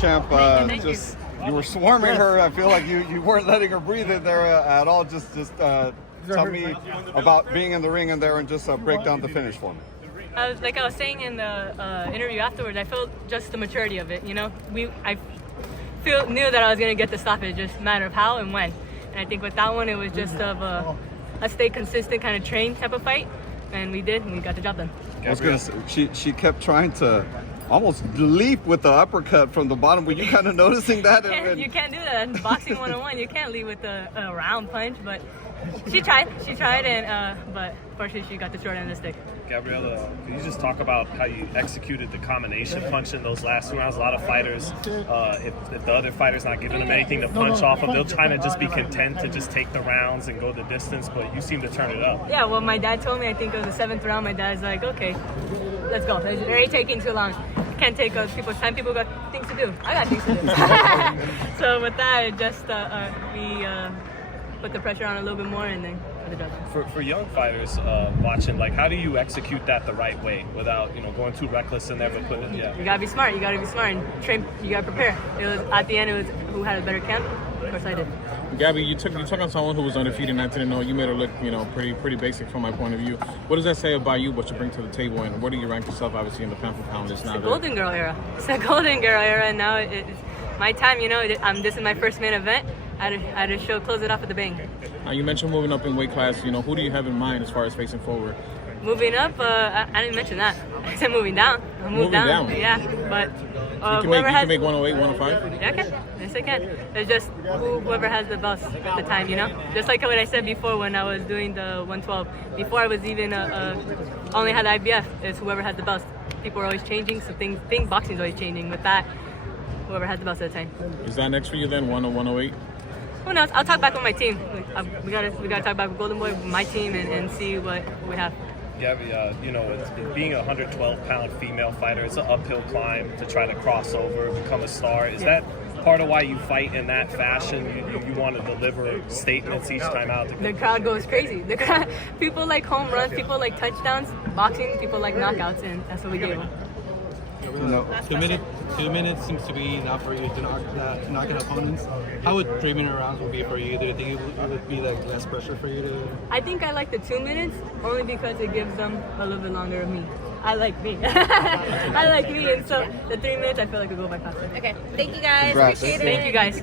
Champ, just you were swarming her. I feel like you weren't letting her breathe in there at all. Just tell me about being in the ring in there and just break down the finish for me. I was saying in the interview afterwards, I felt just the maturity of it. You know, I knew that I was gonna get the stoppage, just a matter of how and when. And I think with that one, it was just of a stay consistent, kind of train type of fight, and we did, and we got the job done. I was gonna say, she kept trying to almost leap with the uppercut from the bottom. Were you kind of noticing that? You can't do that in boxing 101. You can't lead with a round punch, but she tried, and but fortunately she got the short end of the stick. Gabriela, can you just talk about how you executed the combination punch in those last 2 rounds? A lot of fighters, if the other fighter's not giving them anything to punch off of, they'll try to just be content to just take the rounds and go the distance, but you seem to turn it up. Yeah, well, my dad told me, I think it was the 7th round, my dad's like, okay, let's go. It's already taking too long. Can't take people's time. People got things to do. I got things to do. So with that, it just we put the pressure on a little bit more and then got the job done. For young fighters watching, like, how do you execute that the right way without going too reckless in there? But putting You gotta be smart. You gotta be smart and train. You gotta prepare. It was at the end. It was who had a better camp. Of course, I did. Gabby, you took on someone who was undefeated and I didn't know. You made her look, pretty basic from my point of view. What does that say about you, what you bring to the table, and where do you rank yourself, obviously, in the pound for pound? It's the golden girl era. It's the golden girl era, and now it's my time. This is my first main event. I had to close it off with a bang. You mentioned moving up in weight class. Who do you have in mind as far as facing forward? Moving up, I didn't mention that. I said moving down. Moving down. Yeah, but you can make 108, 105? Yeah, I can. Yes, I can. It's just whoever has the belts at the time, Just like what I said before when I was doing the 112. Before I was even only had the IBF. It's whoever has the belts. People are always changing, so boxing is always changing. With that, whoever has the belts at the time. Is that next for you then, 108? Who knows? I'll talk back with my team. We gotta talk back with Golden Boy, with my team, and see what we have. Gabby, it's being a 112-pound female fighter, it's an uphill climb to try to cross over, become a star. Is that part of why you fight in that fashion? You want to deliver statements each time out? The crowd goes crazy. People like home runs, people like touchdowns. Boxing, people like knockouts, and that's what we do. 2 minutes seems to be enough for you to knock out opponents. How would 3 minute rounds be for you? Do you think it would be like less pressure for you to? I think I like the 2 minutes only because it gives them a little bit longer of me. I like me. I like me, and so the 3 minutes I feel like it will go by faster. Okay, thank you guys. Congrats. Appreciate it. Thank you guys.